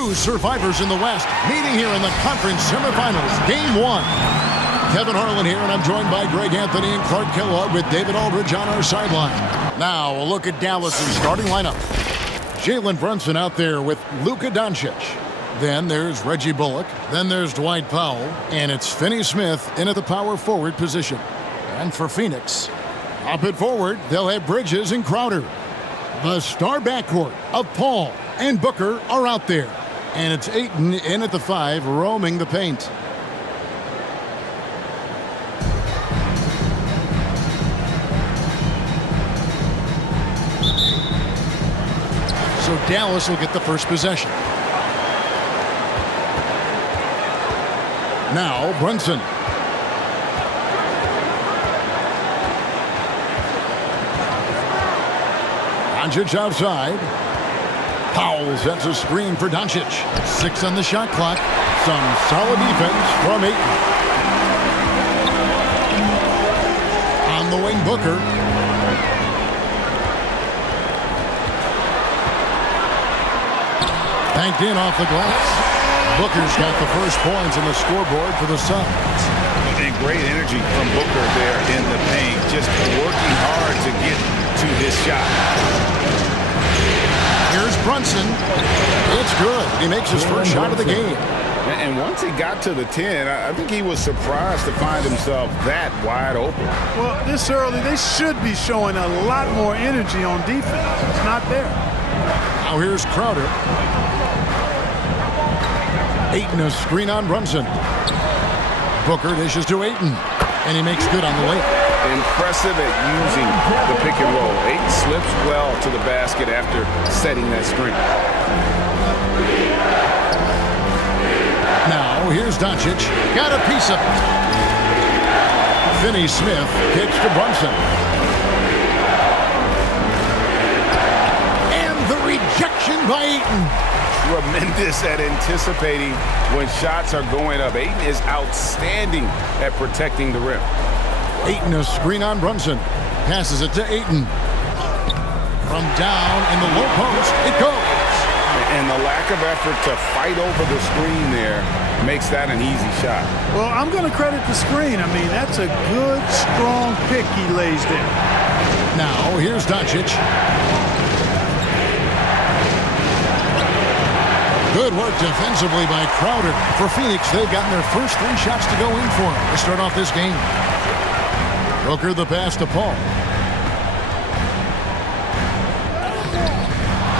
Two survivors in the West meeting here in the conference semifinals, game one. Kevin Harlan here, and I'm joined by Greg Anthony and Clark Kellogg with David Aldridge on our sideline. Now a look at Dallas's starting lineup. Jalen Brunson out there with Luka Doncic. Then there's Reggie Bullock. Then there's Dwight Powell. And it's Finney Smith in at the power forward position. And for Phoenix, up at forward, they'll have Bridges and Crowder. The star backcourt of Paul and Booker are out there. And it's Ayton in at the 5, roaming the paint. So Dallas will get the first possession. Now Brunson. Doncic outside. Powell sets a screen for Doncic. 6 on the shot clock. Some solid defense from Ayton. On the wing, Booker. Banked in off the glass. Booker's got the first points on the scoreboard for the Suns. And great energy from Booker there in the paint. Just working hard to get to his shot. Here's Brunson. It's good. He makes his first shot of the game. And once he got to the 10, I think he was surprised to find himself that wide open. Well, this early, they should be showing a lot more energy on defense. It's not there. Now here's Crowder. Ayton a screen on Brunson. Booker dishes to Ayton. And he makes good on the layup. Impressive at using the pick and roll. Ayton slips well to the basket after setting that screen. Now here's Doncic. Got a piece of it. Finney Smith kicks to Brunson. And the rejection by Ayton. Tremendous at anticipating when shots are going up. Ayton is outstanding at protecting the rim. Ayton a screen on Brunson. Passes it to Ayton. From down in the low post, it goes. And the lack of effort to fight over the screen there makes that an easy shot. Well, I'm going to credit the screen. I mean, that's a good, strong pick he lays there. Now, here's Doncic. Good work defensively by Crowder. For Phoenix, they've gotten their first 3 shots to go in for them to start off this game. Booker the pass to Paul.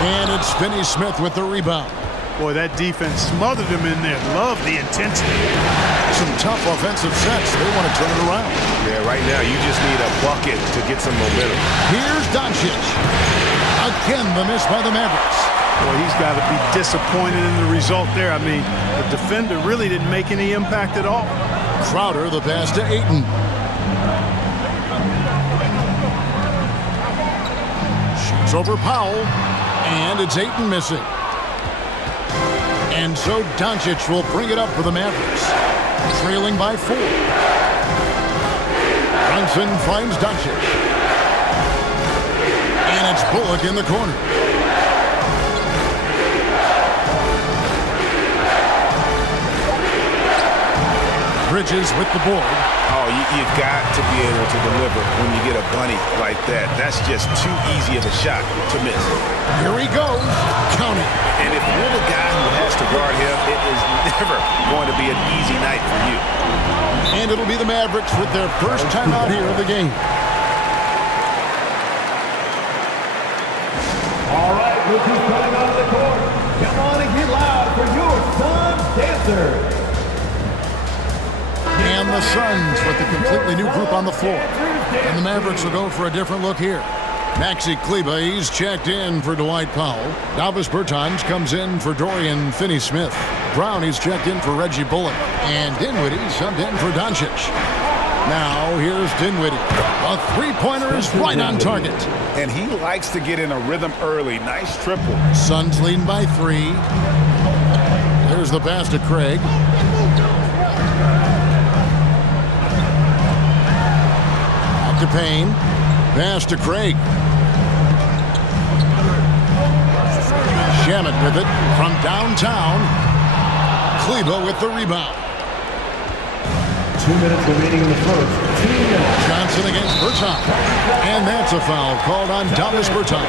And it's Finney Smith with the rebound. Boy, that defense smothered him in there. Love the intensity. Some tough offensive sets. They want to turn it around. Yeah, right now you just need a bucket to get some momentum. Here's Doncic. Again, the miss by the Mavericks. Boy, he's got to be disappointed in the result there. I mean, the defender really didn't make any impact at all. Crowder the pass to Ayton. Shoots over Powell. And it's Ayton missing. And so Doncic will bring it up for the Mavericks. Trailing by 4. Brunson finds Doncic. And it's Bullock in the corner. Bridges with the board. Oh, you've got to be able to deliver when you get a bunny like that. That's just too easy of a shot to miss. Here he goes. Counting. And if you're the guy who has to guard him, it is never going to be an easy night for you. And it'll be the Mavericks with their first time out here of the game. All right, rookies coming onto the court. Come on and get loud for your Suns dancers. And the Suns with a completely new group on the floor. And the Mavericks will go for a different look here. Maxi Kleber, he's checked in for Dwight Powell. Davis Bertans comes in for Dorian Finney-Smith. Brown, he's checked in for Reggie Bullock. And Dinwiddie subbed in for Doncic. Now here's Dinwiddie. A three-pointer is right on target. And he likes to get in a rhythm early. Nice triple. Suns leading by 3. There's the pass to Craig. To Payne. Pass to Craig. Shamet with it from downtown. Kleba with the rebound. 2 minutes remaining in the first. 2 minutes. Johnson against Bertans. And that's a foul called on Thomas Bertans.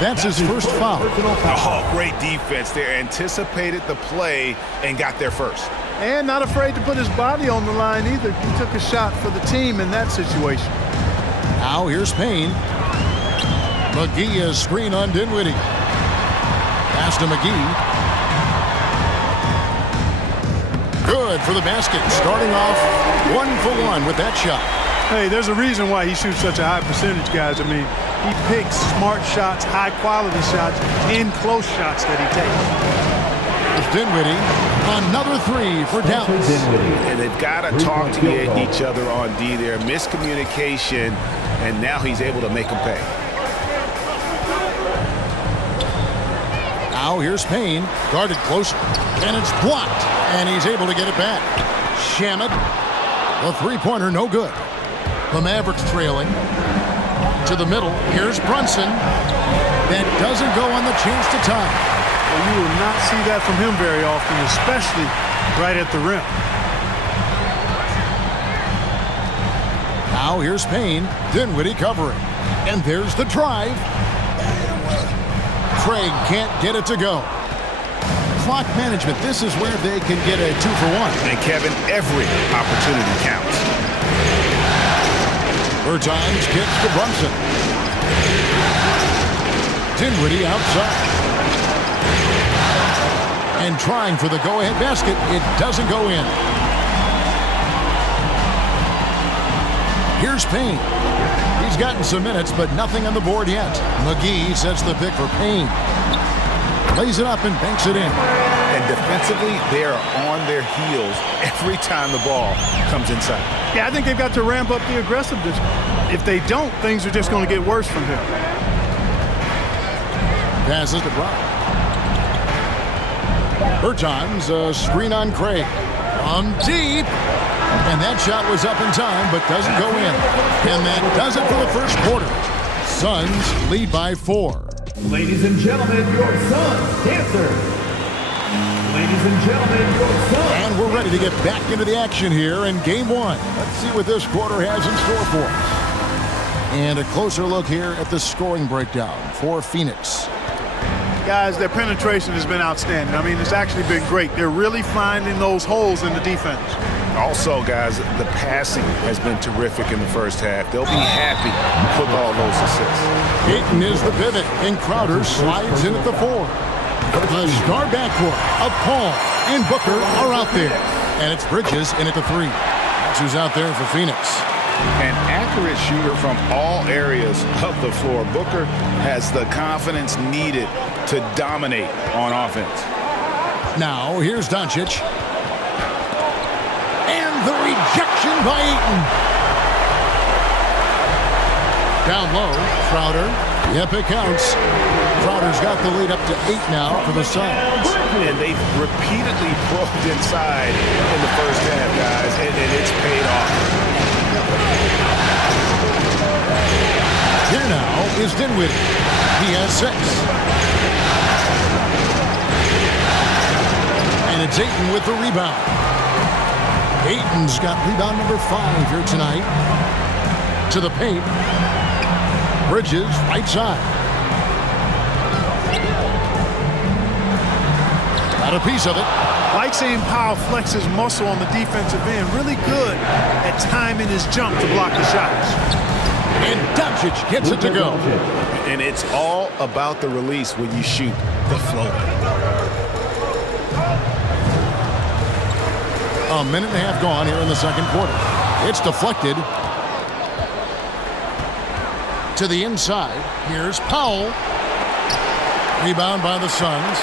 That's his first foul. Oh, great defense there. Anticipated the play and got there first. And not afraid to put his body on the line either. He took a shot for the team in that situation. Now here's Payne. McGee is screen on Dinwiddie. Pass to McGee. Good for the basket. Starting off 1-for-1 with that shot. Hey, there's a reason why he shoots such a high percentage, guys. I mean, he picks smart shots, high-quality shots, and close shots that he takes. It's Dinwiddie. Another three for Dallas. And they've got to talk to each other on D there. Miscommunication, and now he's able to make them pay. Now here's Payne. Guarded closer. And it's blocked. And he's able to get it back. Shamet. The three-pointer, no good. The Mavericks trailing. To the middle. Here's Brunson. That doesn't go on the chance to tie. Well, you will not see that from him very often, especially right at the rim. Now here's Payne. Dinwiddie covering. And there's the drive. Craig can't get it to go. Clock management. This is where they can get a 2-for-1. And Kevin, every opportunity counts. Bertans kicks to Brunson. Dinwiddie outside. And trying for the go-ahead basket. It doesn't go in. Here's Payne. He's gotten some minutes, but nothing on the board yet. McGee sets the pick for Payne. Lays it up and banks it in. And defensively, they are on their heels every time the ball comes inside. Yeah, I think they've got to ramp up the aggressiveness. If they don't, things are just going to get worse from here. Passes to Brown. Bertans, a screen on Craig. From deep. And that shot was up in time, but doesn't go in. And that does it for the first quarter. Suns lead by 4. Ladies and gentlemen, your Suns dancer. Ladies and gentlemen, your Suns. And we're ready to get back into the action here in Game 1. Let's see what this quarter has in store for us. And a closer look here at the scoring breakdown for Phoenix. Guys, their penetration has been outstanding. I mean, it's actually been great. They're really finding those holes in the defense. Also, guys, the passing has been terrific in the first half. They'll be happy with all those assists. Ayton is the pivot, and Crowder slides in at the 4. The star backcourt of Paul and Booker are out there. And it's Bridges in at the 3. That's who's out there for Phoenix. An accurate shooter from all areas of the floor. Booker has the confidence needed to dominate on offense. Now, here's Doncic. And the rejection by Ayton. Down low, Crowder. Yep, it counts. Crowder's got the lead up to 8 now for the Suns. And they've repeatedly probed inside in the first half, guys, and it's paid off. Here now is Dinwiddie. He has 6. And it's Ayton with the rebound. Ayton's got rebound number 5 here tonight. To the paint. Bridges, right side. Got a piece of it. Like seeing Powell flex his muscle on the defensive end. Really good at timing his jump to block the shots. And Doncic gets it to go. And it's all about the release when you shoot the floater. A minute and a half gone here in the second quarter. It's deflected. To the inside. Here's Powell. Rebound by the Suns.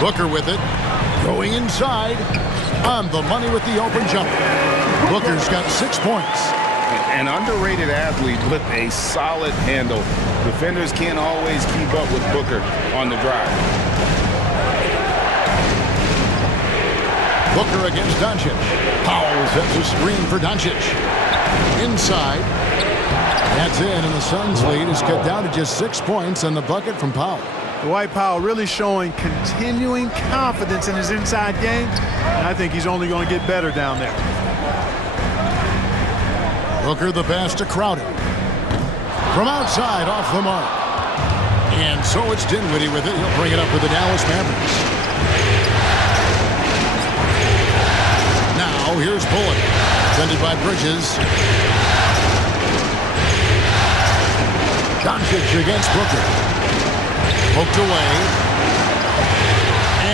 Booker with it. Going inside. On the money with the open jumper. Booker's got 6 points. An underrated athlete with a solid handle. Defenders can't always keep up with Booker on the drive. Booker against Doncic. Powell sets a screen for Doncic. Inside. That's in, and the Suns' lead is cut down to just 6 points on the bucket from Powell. Dwight Powell really showing continuing confidence in his inside game, and I think he's only going to get better down there. Booker the pass to Crowder. From outside, off the mark. And so it's Dinwiddie with it. He'll bring it up with the Dallas Mavericks. Now here's Bullock. Defended by Bridges. Doncic against Booker. Poked away.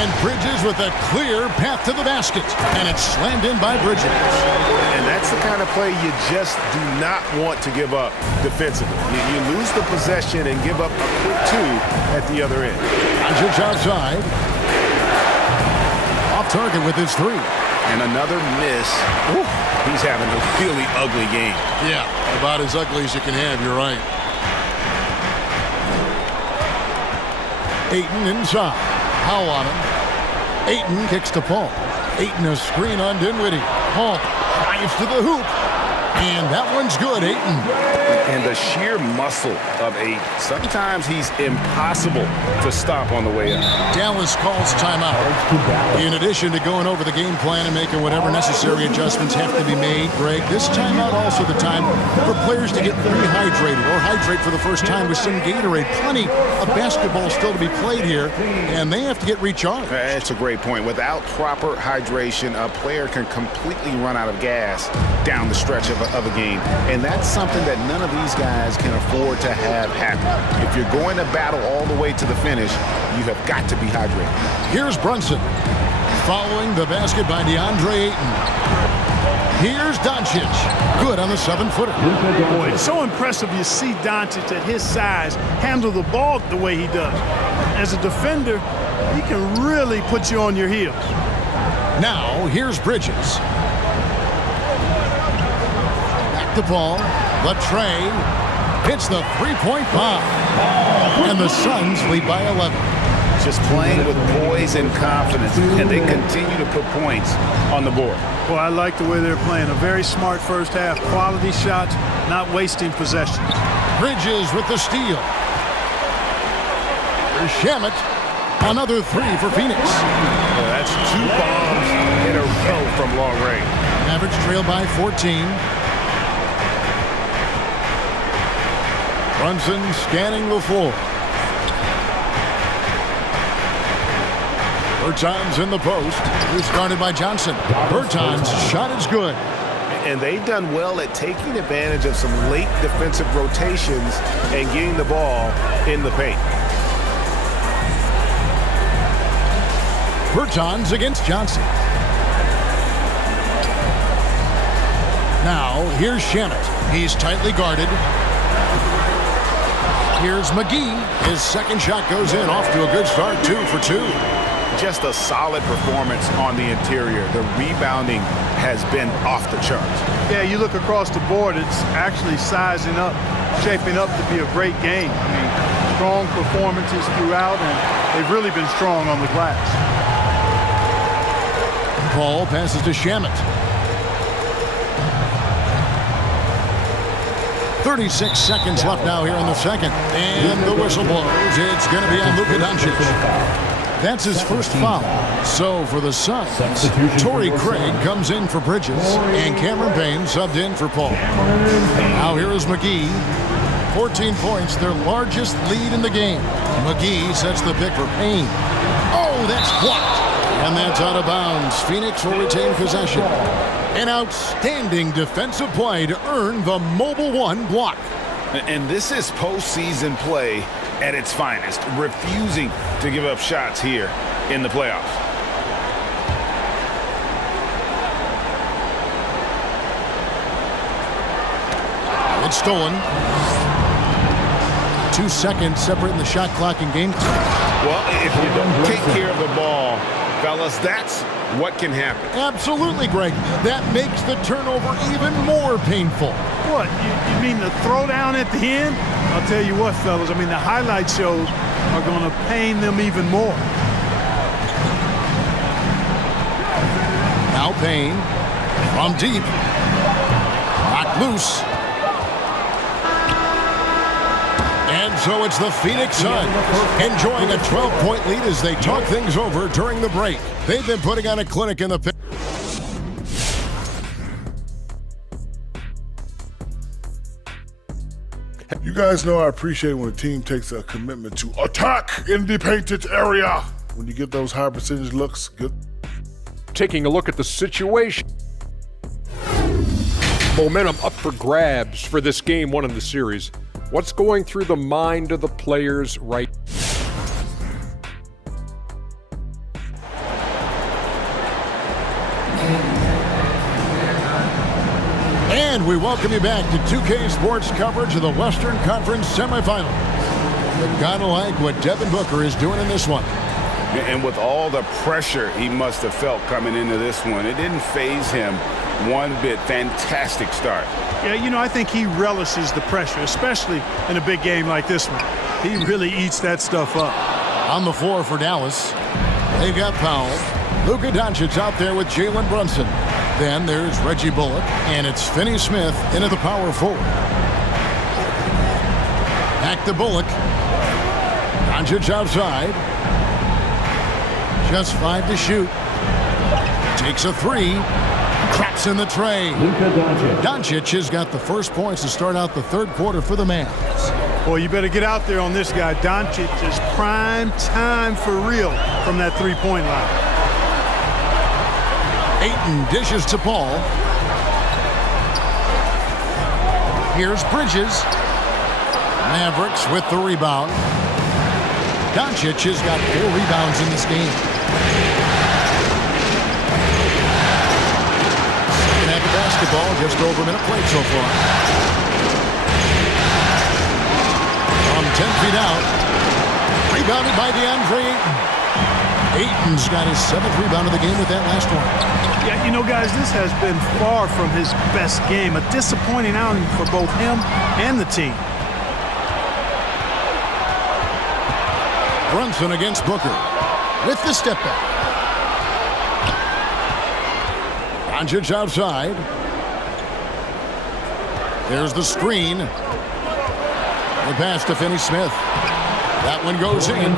And Bridges with a clear path to the basket. And it's slammed in by Bridges. And that's the kind of play you just do not want to give up defensively. You lose the possession and give up a quick two at the other end. Doncic outside. Off target with his three. And another miss. Ooh, he's having a really ugly game. Yeah, about as ugly as you can have, you're right. Ayton inside. Powell on him. Ayton kicks to Paul. Ayton a screen on Dinwiddie. Paul drives to the hoop. And that one's good, Ayton. And the sheer muscle of Ayton. Sometimes he's impossible to stop on the way up. Dallas calls timeout. In addition to going over the game plan and making whatever necessary adjustments have to be made, Greg, this timeout also the time for players to get rehydrated or hydrate for the first time with some Gatorade. Plenty of basketball still to be played here, and they have to get recharged. That's a great point. Without proper hydration, a player can completely run out of gas down the stretch of a game. And that's something that none of these guys can afford to have happen. If you're going to battle all the way to the finish, you have got to be hydrated. Here's Brunson. Following the basket by DeAndre Ayton. Here's Doncic. Good on the 7-footer. Boy, it's so impressive you see Doncic at his size handle the ball the way he does. As a defender, he can really put you on your heels. Now, here's Bridges. The ball, the tray, hits the three-point bomb, and the Suns lead by 11. Just playing with poise and confidence, and they continue to put points on the board. Well, I like the way they're playing. A very smart first half, quality shots, not wasting possessions. Bridges with the steal. Here's Shamet, another three for Phoenix. That's 2 bombs in a row from long range. Mavericks trail by 14. Brunson scanning the floor. Bertans in the post. He's guarded by Johnson. Bertans' shot is good. And they've done well at taking advantage of some late defensive rotations and getting the ball in the paint. Bertans against Johnson. Now, here's Shamet. He's tightly guarded. Here's McGee. His second shot goes in. Off to a good start. 2 for 2. Just a solid performance on the interior. The rebounding has been off the charts. Yeah, you look across the board, it's actually sizing up, shaping up to be a great game. I mean, strong performances throughout, and they've really been strong on the glass. Paul passes to Shamet. 36 seconds left now here in the second. And the whistle blows. It's going to be on Luka Doncic. That's his first foul. So for the Suns, Torrey Craig comes in for Bridges. And Cameron Payne subbed in for Paul. Now here is McGee. 14 points, their largest lead in the game. McGee sets the pick for Payne. Oh, that's blocked. And that's out of bounds. Phoenix will retain possession. An outstanding defensive play to earn the Mobile One block. And this is postseason play at its finest, refusing to give up shots here in the playoffs. It's stolen. 2 seconds separating the shot clock in game. Well, if you don't take care of the ball, fellas, that's what can happen. Absolutely, Greg. That makes the turnover even more painful. What, you mean the throwdown at the end? I'll tell you what, fellas, I mean, the highlight shows are going to pain them even more. Now Payne from deep. Knocked loose. And so it's the Phoenix Suns enjoying a 12-point lead as they talk things over during the break. They've been putting on a clinic in the pit. You guys know I appreciate when a team takes a commitment to attack in the painted area. When you get those high percentage looks, good. Taking a look at the situation. Momentum up for grabs for this game one in the series. What's going through the mind of the players right now? And we welcome you back to 2K Sports coverage of the Western Conference Semifinals. You've got to like what Devin Booker is doing in this one. And with all the pressure he must have felt coming into this one, it didn't faze him one bit. Fantastic start. Yeah, you know, I think he relishes the pressure, especially in a big game like this one. He really eats that stuff up. On the floor for Dallas, they've got Powell. Luka Doncic out there with Jalen Brunson. Then there's Reggie Bullock, and it's Finney Smith into the power forward. Back to Bullock. Doncic outside. Just 5 to shoot. Takes a 3. Traps in the tray. Doncic has got the first points to start out the third quarter for the Mavs. Boy, you better get out there on this guy. Doncic is prime time for real from that three-point line. Ayton dishes to Paul. Here's Bridges. Mavericks with the rebound. Doncic has got 4 rebounds in this game. Second half of basketball, just over a minute played so far. From 10 feet out. Rebounded by DeAndre Ayton. Ayton's got his 7th rebound of the game with that last one. Yeah, you know, guys, this has been far from his best game. A disappointing outing for both him and the team. Brunson against Booker with the step back. Doncic outside. There's the screen. The pass to Finney Smith. That one goes in.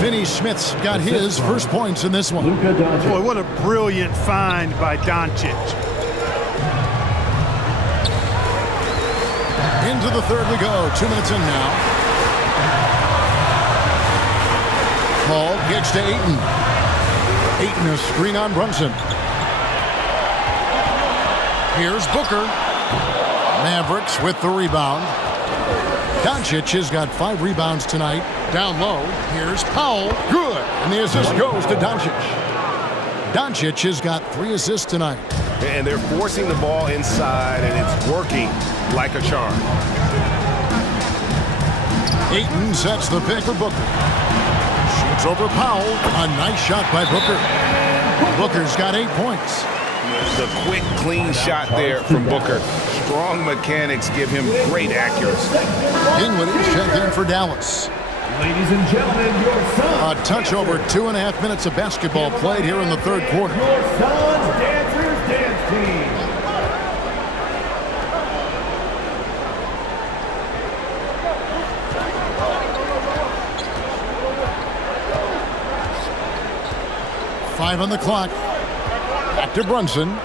Finney Smith's got his first points in this one. Boy, what a brilliant find by Doncic. Into the third we go. 2 minutes in now. Paul gets to Ayton. Ayton a screen on Brunson. Here's Booker. Mavericks with the rebound. Doncic has got 5 rebounds tonight. Down low. Here's Powell. Good. And the assist goes to Doncic. Doncic has got 3 assists tonight. And they're forcing the ball inside, and it's working like a charm. Ayton sets the pick for Booker. Shoots over Powell. A nice shot by Booker. Booker's got 8 points. The quick, clean shot there from Booker. Strong mechanics give him great accuracy. Dinwiddie's checked in for Dallas. Ladies and gentlemen, your son. A touch over 2.5 minutes of basketball played here in the third quarter. Your son's Dancers Dance Team. Five on the clock. Back to Brunson.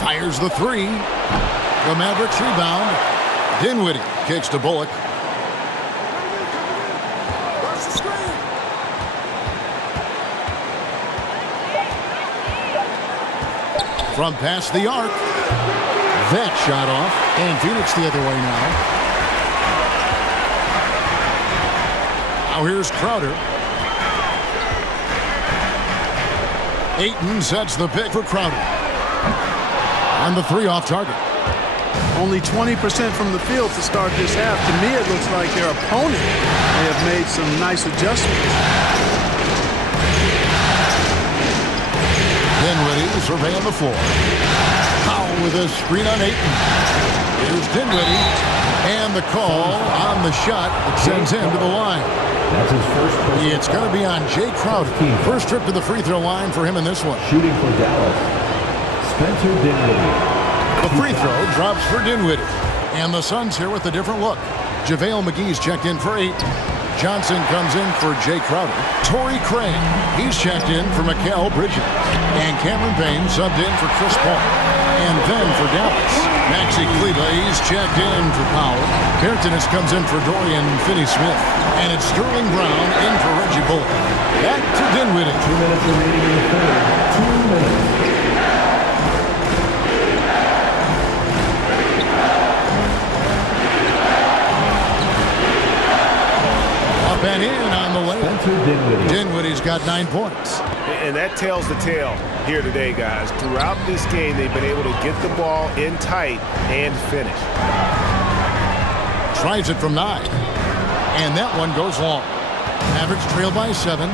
Fires the 3. The Mavericks rebound. Dinwiddie kicks to Bullock. From past the arc. That shot off. And Phoenix the other way now. Now here's Crowder. Ayton sets the pick for Crowder. And the 3 off target. Only 20% from the field to start this half. To me, it looks like their opponent may have made some nice adjustments. Dinwiddie surveying the floor. Powell with a screen on Ayton. Here's Dinwiddie. And the call on the shot that sends him to the line. That's his first personal It's going to be on Jay Crowder. First trip to the free throw line for him in this one. shooting for Dallas. Spencer Dinwiddie. The free throw drops for Dinwiddie. And the Suns here with a different look. JaVale McGee's checked in for 8. Johnson comes in for Jay Crowder. Torrey Craig, he's checked in for Mikal Bridges. And Cameron Payne subbed in for Chris Paul. And then for Dallas, Maxi Kleber, he's checked in for Powell. Bertans comes in for Dorian Finney-Smith. And it's Sterling Brown in for Reggie Bullock. Back to Dinwiddie. 2 minutes remaining in the third. 2 minutes. And in on the layup. Dinwiddie's got 9 points. And that tells the tale here today, guys. Throughout this game, they've been able to get the ball in tight and finish. Tries it from 9. And that one goes long. Mavericks trail by 7.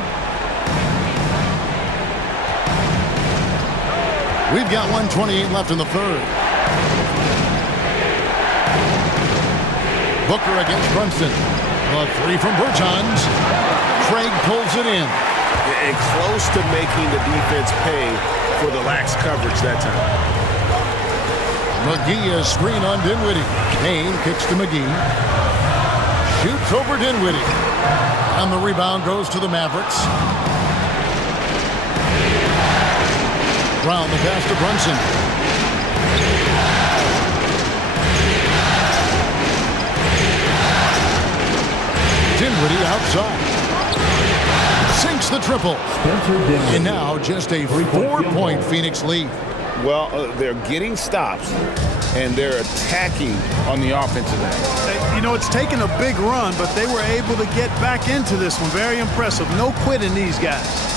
We've got 1:28 left in the third. Booker against Brunson. A 3 from Bertans. Craig pulls it in. And close to making the defense pay for the lax coverage that time. McGee a screen on Dinwiddie. Payne kicks to McGee. Shoots over Dinwiddie. And the rebound goes to the Mavericks. Brown the pass to Brunson. Dinwiddie outside. Sinks the triple. And now just a 4-point Phoenix lead. Well, they're getting stops, and they're attacking on the offensive end. You know, it's taken a big run, but they were able to get back into this one. Very impressive. No quitting these guys.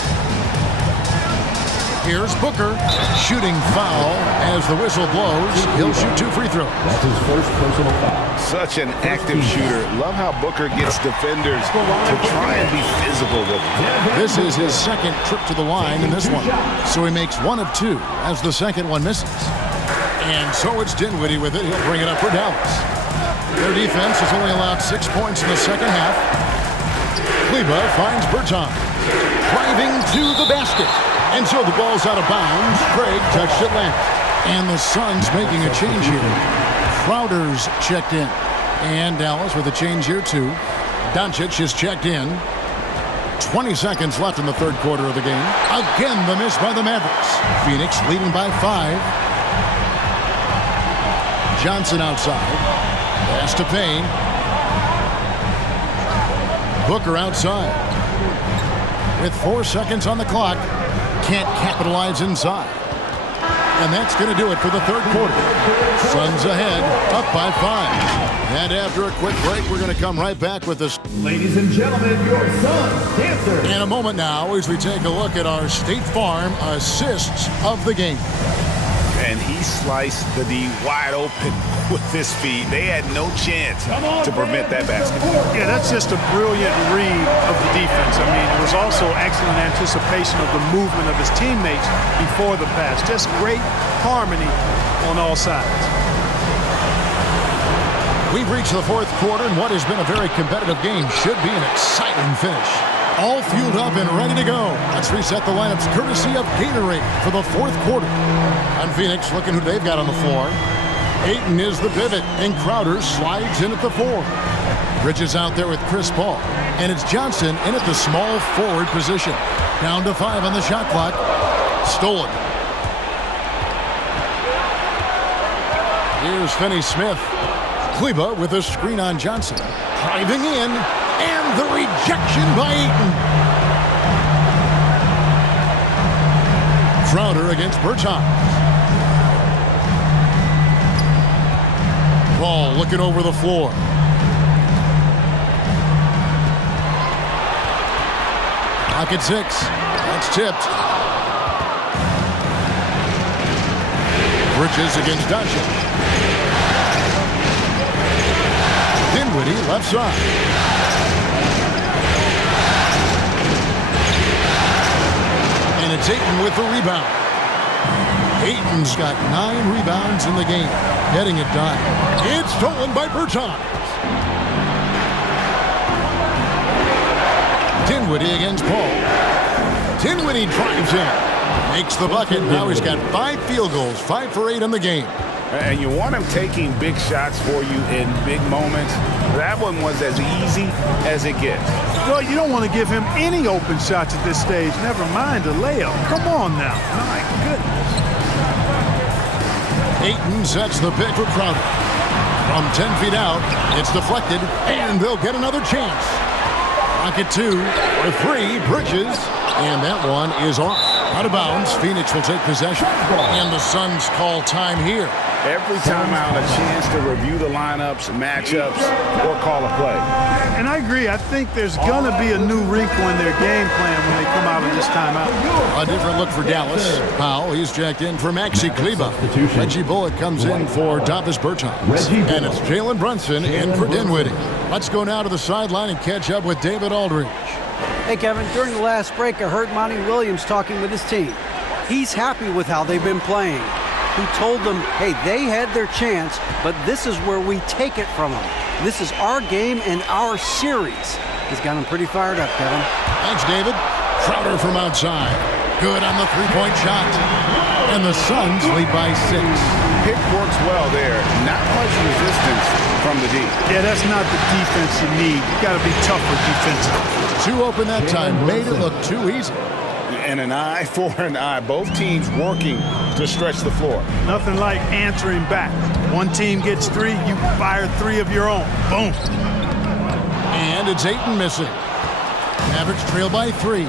Here's Booker, shooting foul as the whistle blows. He'll shoot 2 free throws. That's his first personal foul. Such an active shooter. Love how Booker gets defenders to try and be physical with him. This is his second trip to the line in this one. So he makes 1 of 2 as the second one misses. And so it's Dinwiddie with it. He'll bring it up for Dallas. Their defense has only allowed 6 points in the second half. Kleber finds Bertans. Driving to the basket. And so the ball's out of bounds. Craig touched it last. And the Suns making a change here. Crowder's checked in. And Dallas with a change here too. Doncic is checked in. 20 seconds left in the third quarter of the game. Again the miss by the Mavericks. Phoenix leading by 5. Johnson outside. Pass to Payne. Booker outside. With 4 seconds on the clock. Can't capitalize inside. And that's going to do it for the third quarter. Suns ahead, up by 5. And after a quick break, we're going to come right back with this. Ladies and gentlemen, your Suns dancer. In a moment now, as we take a look at our State Farm assists of the game. And he sliced the D wide open with his feet. They had no chance to prevent that basket. Yeah, that's just a brilliant read of the defense. I mean, it was also excellent anticipation of the movement of his teammates before the pass. Just great harmony on all sides. We've reached the fourth quarter, and what has been a very competitive game should be an exciting finish. All fueled up and ready to go. Let's reset the lineups courtesy of Gatorade for the fourth quarter. On Phoenix, looking who they've got on the floor. Ayton is the pivot, and Crowder slides in at the 4. Bridges out there with Chris Paul. And it's Johnson in at the small forward position. Down to 5 on the shot clock. Stolen. Here's Finney-Smith. Kleber with a screen on Johnson. Driving in. And the rejection by Ayton. Crowder against Bertans. Ball looking over the floor. Pocket 6. That's tipped. Bridges against Doncic. Dinwiddie left side. And it's Ayton with the rebound. Ayton's got 9 rebounds in the game. Getting it done. It's stolen by Bertans. Dinwiddie against Paul. Dinwiddie drives in. Makes the bucket. Now he's got 5 field goals. 5 for 8 in the game. And you want him taking big shots for you in big moments. That one was as easy as it gets. Well, you don't want to give him any open shots at this stage. Never mind a layup. Come on now. My goodness. Ayton sets the pick for Crowder. From 10 feet out, it's deflected, and they'll get another chance. Rocket 2 for 3, Bridges, and that one is off. Out of bounds, Phoenix will take possession, and the Suns call time here. Every time out, a chance to review the lineups, matchups, or call a play. And I agree. I think there's going to be a new wrinkle in their game plan when they come out of this timeout. A different look for Dallas. Powell, he's checked in for Maxi Kleba. Reggie Bullock comes in for Davis Bertans. And it's Jalen Brunson in for Dinwiddie. Let's go now to the sideline and catch up with David Aldridge. Hey, Kevin, during the last break, I heard Monty Williams talking with his team. He's happy with how they've been playing. He told them, hey, they had their chance, but this is where we take it from them. This is our game and our series. He's got them pretty fired up, Kevin. Thanks, David. Crowder from outside. Good on the three-point shot. And the Suns lead by 6. Pick works well there. Not much resistance from the D. Yeah, that's not the defense you need. You got to be tougher defensively. 2 open that time. Made it look too easy. And an eye for an eye. Both teams working to stretch the floor. Nothing like answering back. One team gets 3, you fire 3 of your own. Boom. And it's Ayton missing. Mavericks trail by 3.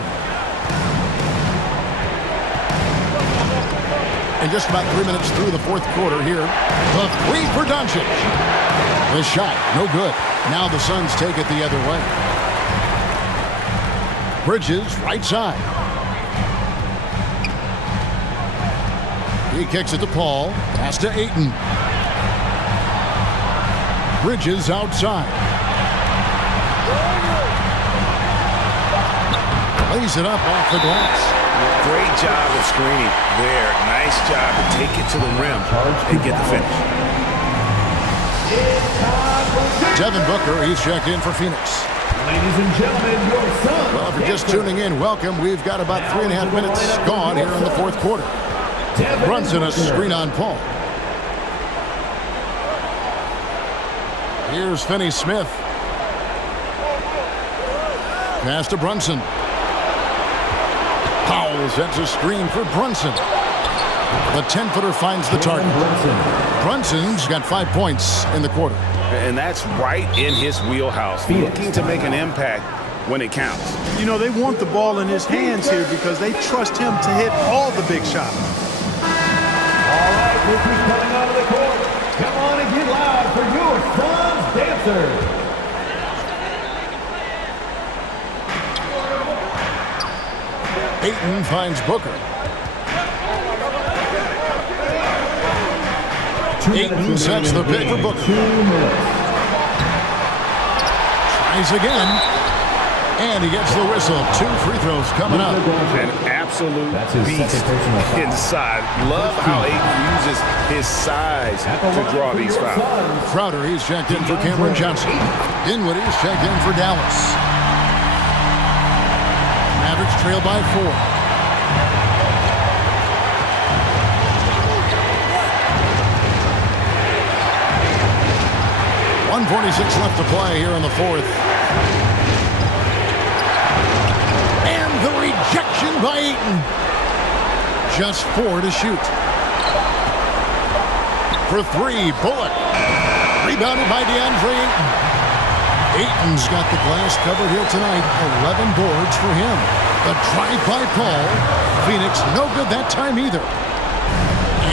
And just about 3 minutes through the fourth quarter here. The 3 for Doncic. The shot, no good. Now the Suns take it the other way. Bridges, right side. He kicks it to Paul. Pass to Ayton. Bridges outside. Lays it up off the glass. Great job of screening there. Nice job to take it to the rim and get the finish. Devin Booker, he's checked in for Phoenix. Ladies and gentlemen, your son. Well, if you're just tuning in, welcome. We've got about 3.5 minutes gone here in the fourth quarter. Brunson a screen on Paul. Here's Finney-Smith. Pass to Brunson. Powell sets a screen for Brunson. The 10-footer finds the target. Brunson's got 5 points in the quarter. And that's right in his wheelhouse. Looking to make an impact when it counts. You know, they want the ball in his hands here because they trust him to hit all the big shots. All right, rookies coming out of the court. Come on and get loud for your son's dancer. Ayton finds Booker. Ayton sets the pick for Booker. Tries again. And he gets the whistle. 2 free throws coming up. An absolute beast inside. Love how Ayton uses his size to draw these fouls. Crowder, he's checked in for Cameron Johnson. Dinwiddie's checked in for Dallas. Mavericks trail by 4. .146 left to play here in the fourth. And the rejection by Ayton. Just 4 to shoot. For 3, Bullock. Rebounded by DeAndre Ayton. Ayton's got the glass covered here tonight. 11 boards for him. The drive by Paul. Phoenix no good that time either.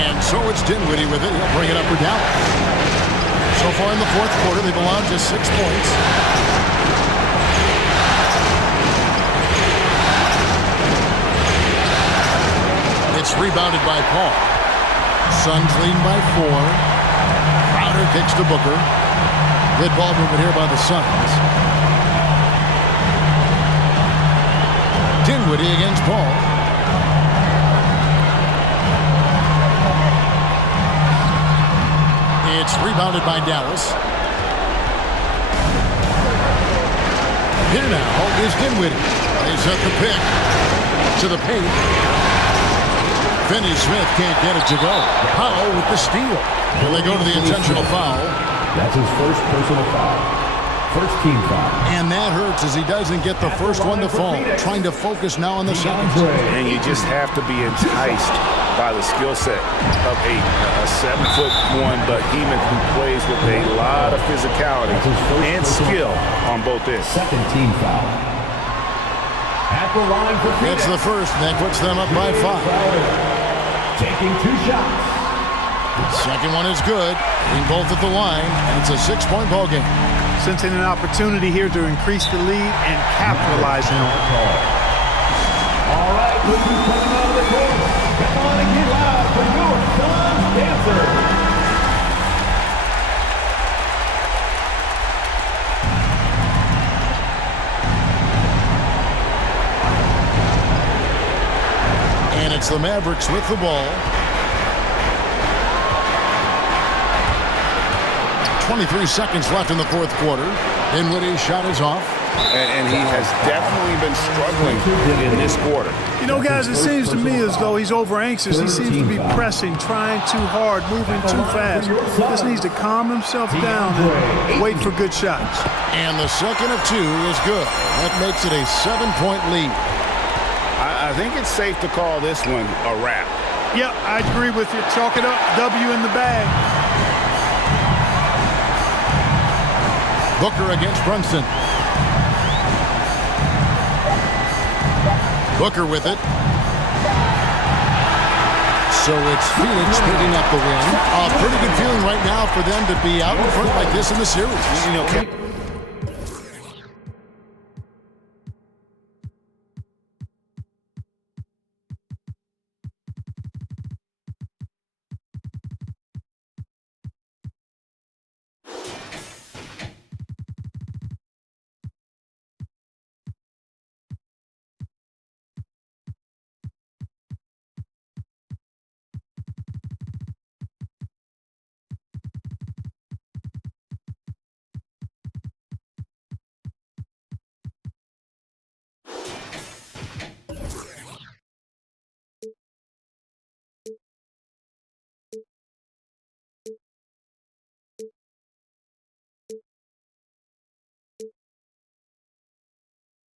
And so it's Dinwiddie with it. He'll bring it up for Dallas. So far in the fourth quarter, they've allowed just 6 points. It's rebounded by Paul. Suns lead by 4. Crowder kicks to Booker. Good ball movement here by the Suns. Dinwiddie against Paul. It's rebounded by Dallas. Here now is Dinwiddie. They set the pick to the paint. Finney Smith can't get it to go. Powell with the steal. When they go to the intentional foul. That's his first personal foul. First team foul. And that hurts as he doesn't get the first one to fall. Trying to focus now on the second. And you just have to be enticed by the skill set of a 7'1" behemoth who plays with a lot of physicality and skill on both ends. Second team foul. At the line for Phoenix. It's the first, and that puts them up by 5. Taking 2 shots. Second one is good. Being both at the line, and it's a 6-point ball game. Sensing an opportunity here to increase the lead and capitalizing on it. All right, look who's coming out of the court. Come on and get loud for your Suns dancer. And it's the Mavericks with the ball. 23 seconds left in the fourth quarter. Dinwiddie's shot is off. And he has definitely been struggling in this quarter. You know, guys, it seems to me as though he's over anxious. He seems to be pressing, trying too hard, moving too fast. He just needs to calm himself down and wait for good shots. And the second of 2 is good. That makes it a 7-point lead. I think it's safe to call this one a wrap. Yep, I agree with you. Chalk it up. W in the bag. Booker against Brunson. Booker with it. So it's Phoenix picking up the win. A pretty good feeling right now for them to be out in front like this in the series. You know,